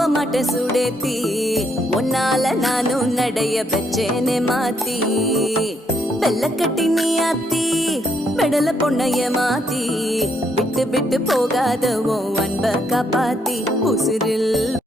போக மாட்டேன் சுடேத்தி, உன்னால நானும் நடைய பெற்றேனே மாத்தி. வெள்ளக்கட்டி நீ ஆத்தி, பெடல பொண்ணைய மாத்தி, விட்டு விட்டு போகாத உன் அன்ப காப்பாத்தி. உசிரில்